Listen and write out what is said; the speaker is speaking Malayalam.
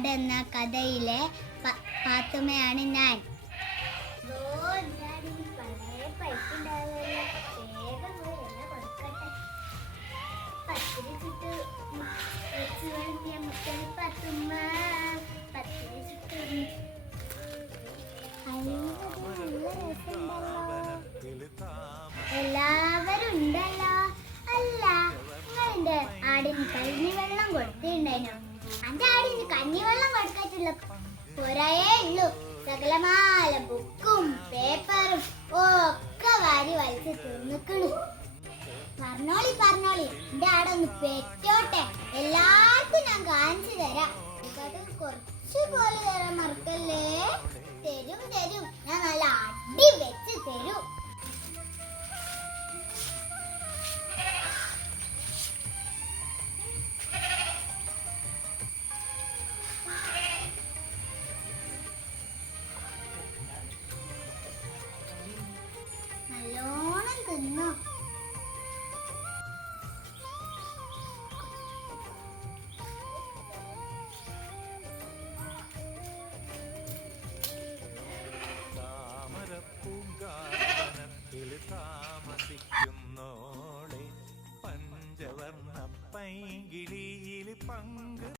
ആട് എന്ന കഥയിലെ പാത്തുമ്മയാണ് ഞാൻ. എല്ലാവരും ഉണ്ടല്ലോ. അല്ല, നിങ്ങളെന്റെ ആടിന് കഞ്ഞിവെള്ളം കൊടുത്തിട്ടുണ്ടായിനോ? എന്റെ ആടിന് കഞ്ഞിവെള്ളം കൊടുക്കാറ്റുള്ള പോരായേ ഉള്ളൂ. സകലമാല ബുക്കും പേപ്പറും ഒക്കെ വാരി വലിച്ച് തിന്നിക്കണു. പറഞ്ഞോളി എന്റെ ആടൊന്ന് പെറ്റോട്ടെ, എല്ലാവർക്കും ഞാൻ കാണിച്ചു തരാം. കുറച്ചു പോലെ തരാൻ മറക്കല്ലേ. തരും, ഞാൻ നല്ല അടി വെച്ച് തരും.